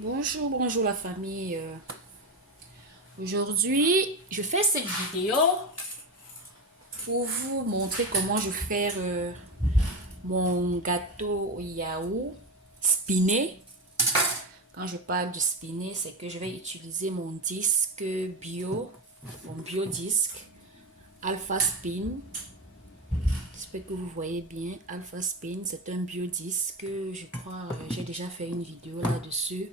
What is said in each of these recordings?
Bonjour, bonjour la famille. Aujourd'hui, je fais cette vidéo pour vous montrer comment je fais mon gâteau au yaourt spiné. Quand je parle du spiné, c'est que je vais utiliser mon disque bio, mon biodisque Alpha Spin. J'espère que vous voyez bien. Alpha Spin, c'est un biodisque. Je crois, j'ai déjà fait une vidéo là-dessus.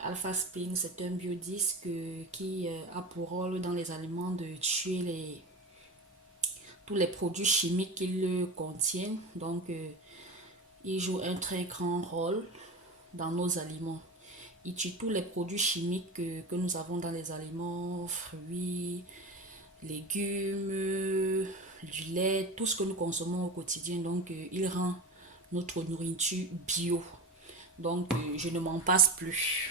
Alpha Spin, c'est un biodisque qui a pour rôle dans les aliments de tuer tous les produits chimiques qu'il contient. Donc, il joue un très grand rôle dans nos aliments. Il tue tous les produits chimiques que nous avons dans les aliments, fruits, légumes, du lait, tout ce que nous consommons au quotidien. Donc, il rend notre nourriture bio. Donc, je ne m'en passe plus.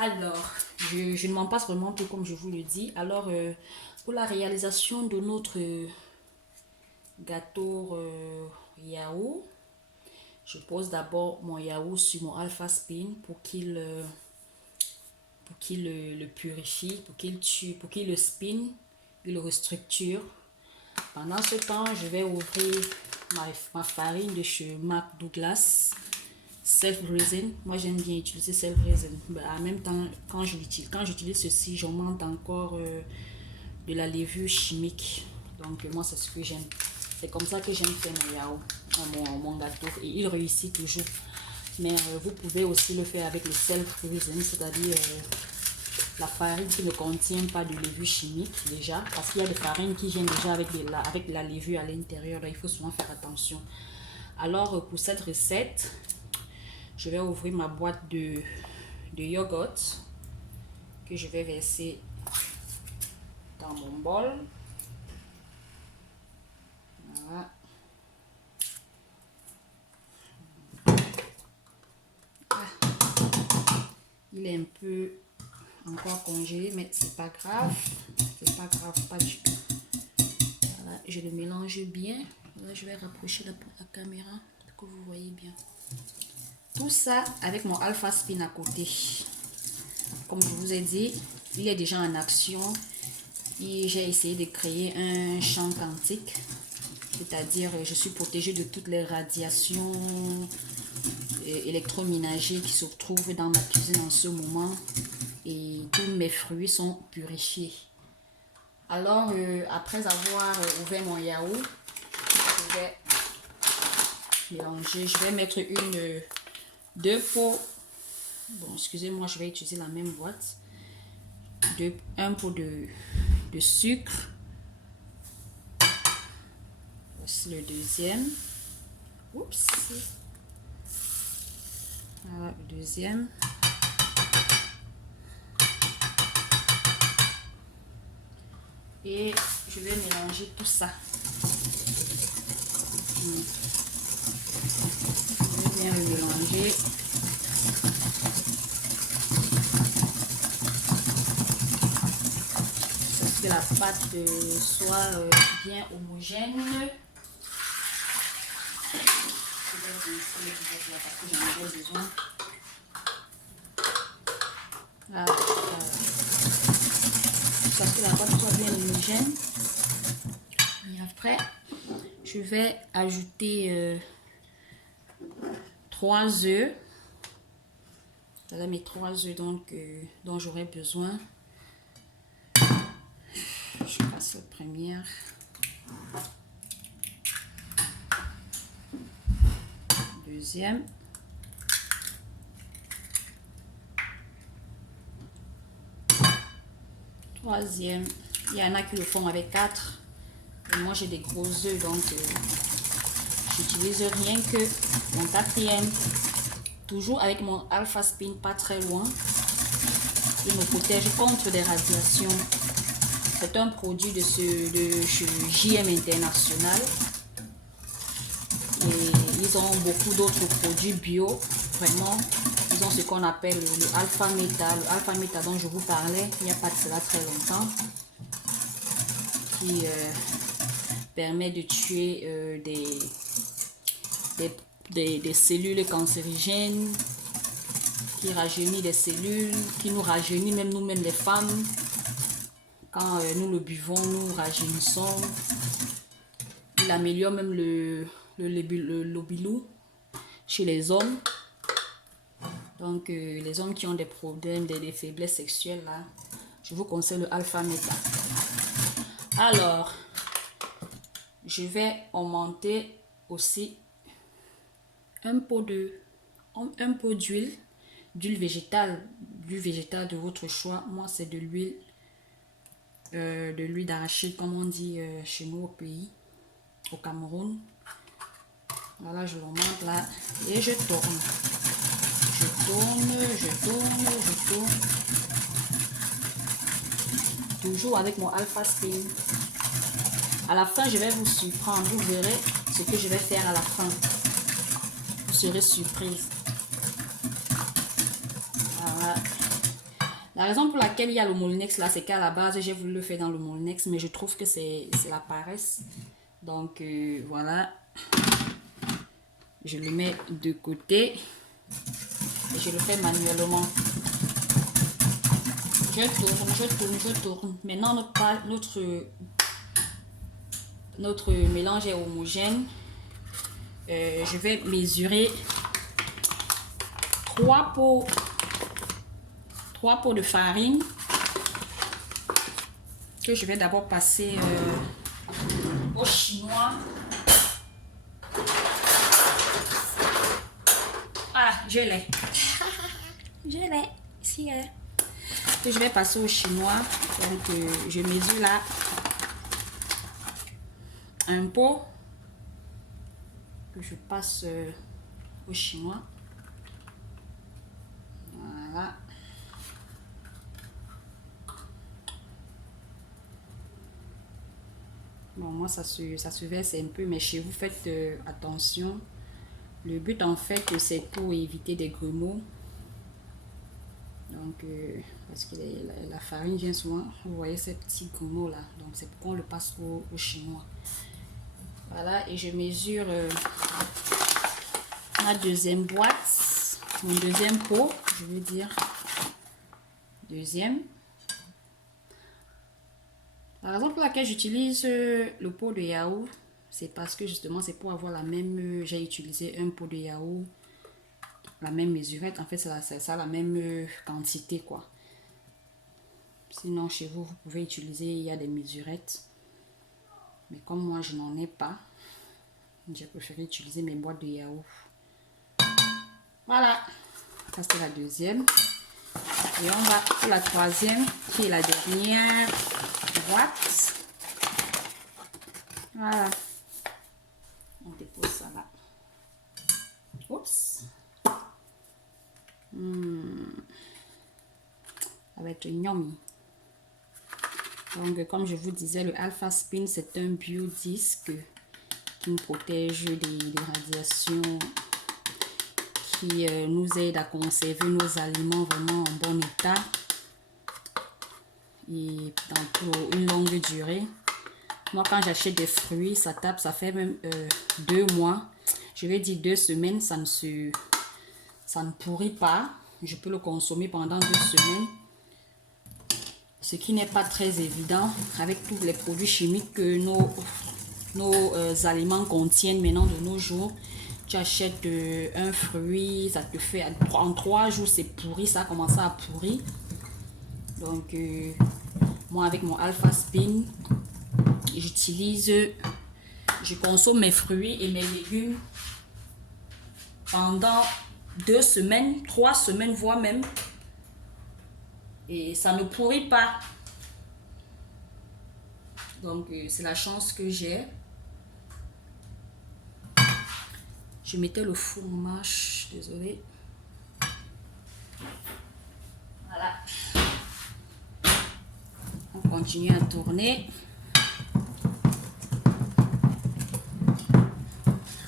Alors, je ne m'en passe vraiment plus comme je vous le dis. Alors, pour la réalisation de notre gâteau yaourt, je pose d'abord mon yaourt sur mon Alpha Spin pour qu'il le purifie, pour qu'il tue, pour qu'il le spin, il le restructure. Pendant ce temps, je vais ouvrir ma farine de chez Mac Douglas. Self-raising, moi j'aime bien utiliser self-raising. En même temps, quand j'utilise ceci, j'augmente encore de la levure chimique. Donc moi c'est ce que j'aime. C'est comme ça que j'aime faire mon yaourt, mon gâteau. Et il réussit toujours. Mais vous pouvez aussi le faire avec le self-raising, c'est-à-dire la farine qui ne contient pas de levure chimique déjà. Parce qu'il y a des farines qui viennent déjà avec de la levure à l'intérieur. Il faut souvent faire attention. Alors pour cette recette, je vais ouvrir ma boîte de yogourt que je vais verser dans mon bol. Voilà. Il est un peu encore congelé, mais c'est pas grave. C'est pas grave, pas du tout. Voilà, je le mélange bien. Là, je vais rapprocher la caméra pour que vous voyez bien. Tout ça avec mon Alpha Spin à côté. Comme je vous ai dit, il est déjà en action. Et j'ai essayé de créer un champ quantique. C'est-à-dire, je suis protégée de toutes les radiations électroménagers qui se trouvent dans ma cuisine en ce moment. Et tous mes fruits sont purifiés. Alors, après avoir ouvert mon yaourt, je vais mélanger. Je vais mettre deux pots. Bon, excusez-moi, je vais utiliser la même boîte. Un pot de sucre. Voici le deuxième. Oups. Voilà le deuxième. Et je vais mélanger tout ça. Je vais bien le mélanger. Pour que la pâte soit bien homogène. Je vais rincer là parce que j'en ai besoin. Voilà. Parce que la pâte soit bien homogène. Et après, je vais ajouter 3 œufs. Voilà mes 3 œufs dont j'aurai besoin. Je passe la première. Deuxième. Troisième. Il y en a qui le font avec 4. Et moi j'ai des gros œufs, donc j'utilise rien que mon quatrième. Toujours avec mon Alpha Spin, pas très loin. Il me protège contre des radiations. C'est un produit de chez JM International. Et ils ont beaucoup d'autres produits bio. Vraiment, ils ont ce qu'on appelle le Alpha Meta. Le Alpha Meta dont je vous parlais, il n'y a pas de cela très longtemps. Qui permet de tuer des des cellules cancérigènes, qui rajeunit des cellules, qui nous rajeunit même nous-mêmes les femmes. Quand nous le buvons, nous rajeunissons. Il améliore même le lobilo chez les hommes. Donc, les hommes qui ont des problèmes, des faiblesses sexuelles, là, je vous conseille le Alpha Meta. Alors, je vais augmenter aussi un pot d'huile végétale, du végétal de votre choix. Moi, c'est de l'huile d'arachide, comme on dit chez nous au pays, au Cameroun. Voilà, je l'augmente là et je tourne. Je tourne. Toujours avec mon Alpha Spin. À la fin, je vais vous surprendre. Vous verrez ce que je vais faire à la fin. Vous serez surprise. Voilà. La raison pour laquelle il y a le Molinex là, c'est qu'à la base, j'ai voulu le faire dans le Molinex, mais je trouve que c'est la paresse. Donc, voilà. Je le mets de côté. Et je le fais manuellement. Je tourne. Maintenant, notre mélange est homogène. Je vais mesurer 3 pots de farine que je vais d'abord passer au chinois. Ah, je l'ai. Ici, que je vais passer au chinois. Donc, je mesure là un pot que je passe au chinois. Voilà. Bon, moi, ça se verse un peu, mais chez vous, faites attention. Le but, en fait, c'est pour éviter des grumeaux. Donc, parce que la farine vient souvent, vous voyez ces petits grumeaux là. Donc, c'est pourquoi on le passe au chinois. Voilà, et je mesure ma deuxième boîte, mon deuxième pot, je veux dire. Deuxième. La raison pour laquelle j'utilise le pot de yaourt, c'est parce que justement, c'est pour avoir la même... J'ai utilisé un pot de yaourt, la même mesurette. En fait, c'est ça la même quantité, quoi. Sinon, chez vous, vous pouvez utiliser, il y a des mesurettes. Mais comme moi, je n'en ai pas, j'ai préféré utiliser mes boîtes de yaourt. Voilà. Ça, c'est la deuxième. Et on va pour la troisième, qui est la dernière boîte. Voilà. On dépose ça là. Oups. Ça va être yummy. Donc, comme je vous disais, le Alpha Spin, c'est un biodisque qui nous protège des radiations, qui nous aide à conserver nos aliments vraiment en bon état et pour une longue durée. Moi, quand j'achète des fruits, ça fait même 2 mois. Je vais dire 2 semaines, ça ne pourrit pas. Je peux le consommer pendant 2 semaines. Ce qui n'est pas très évident avec tous les produits chimiques que nos aliments contiennent maintenant de nos jours. Tu achètes un fruit, ça te fait en 3 jours, c'est pourri, ça a commencé à pourrir. Donc, moi avec mon Alpha Spin, je consomme mes fruits et mes légumes pendant 2 semaines, 3 semaines, voire même. Et ça ne pourrit pas. Donc, c'est la chance que j'ai. Je mettais le four en marche, désolé. Voilà. On continue à tourner.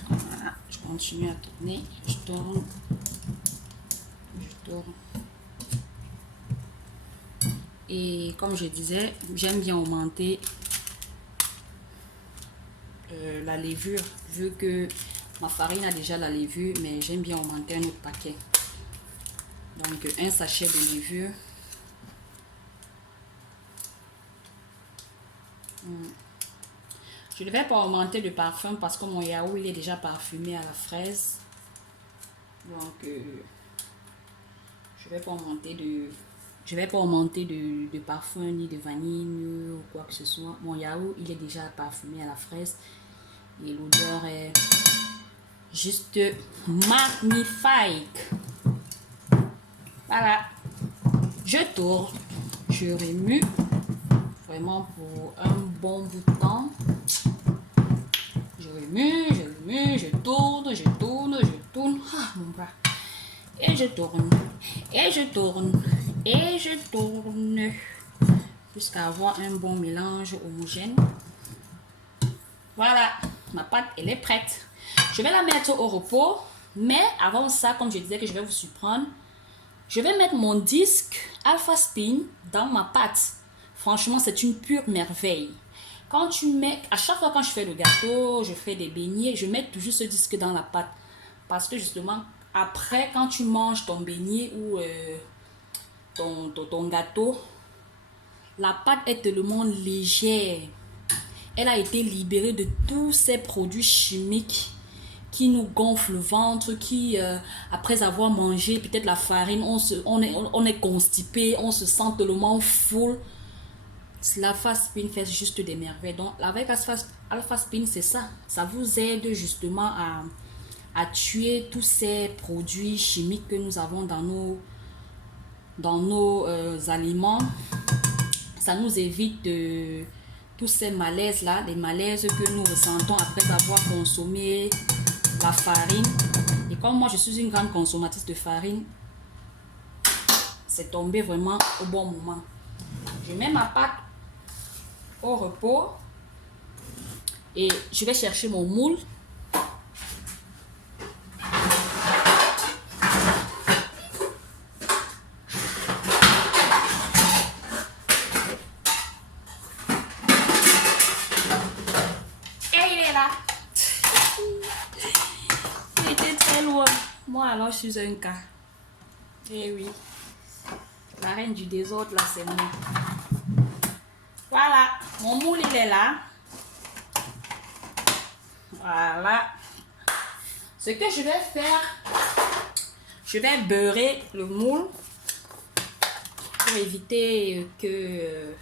Voilà, je continue à tourner. Je tourne. Et comme je disais, j'aime bien augmenter la levure, vu que Ma farine a déjà la levure, mais j'aime bien augmenter un autre paquet. Donc, un sachet de levure. Je ne vais pas augmenter de parfum parce que mon yaourt il est déjà parfumé à la fraise. Donc, je vais pas augmenter de parfum ni de vanille ou quoi que ce soit. Mon yaourt il est déjà parfumé à la fraise et l'odeur est juste magnifique. Voilà, je tourne, je remue vraiment pour un bon bout de temps. Je remue, je tourne, je tourne, je tourne. Ah, mon bras. Et je tourne, et je tourne, et je tourne. Jusqu'à avoir un bon mélange homogène. Voilà, ma pâte, elle est prête. Je vais la mettre au repos. Mais avant ça, comme je disais que je vais vous surprendre, je vais mettre mon disque Alpha Spin dans ma pâte. Franchement, c'est une pure merveille. Quand tu mets, à chaque fois quand je fais le gâteau, je fais des beignets, je mets toujours ce disque dans la pâte. Parce que justement, après, quand tu manges ton beignet ou ton gâteau, la pâte est tellement légère. Elle a été libérée de tous ces produits chimiques qui nous gonflent le ventre, qui, après avoir mangé peut-être la farine, on est constipé, on se sent tellement full. L'Alpha Spin fait juste des merveilles. Donc, avec Alpha Spin, c'est ça. Ça vous aide justement à tuer tous ces produits chimiques que nous avons dans nos aliments. Ça nous évite de tous ces malaises-là, des malaises que nous ressentons après avoir consommé la farine. Et comme moi, je suis une grande consommatrice de farine, c'est tombé vraiment au bon moment. Je mets ma pâte au repos et je vais chercher mon moule. Et il est là. Il était très loin. Moi alors je suis un cas. Eh oui. La reine du désordre là, c'est moi. Voilà, mon moule il est là. Voilà. Ce que je vais faire, je vais beurrer le moule pour éviter que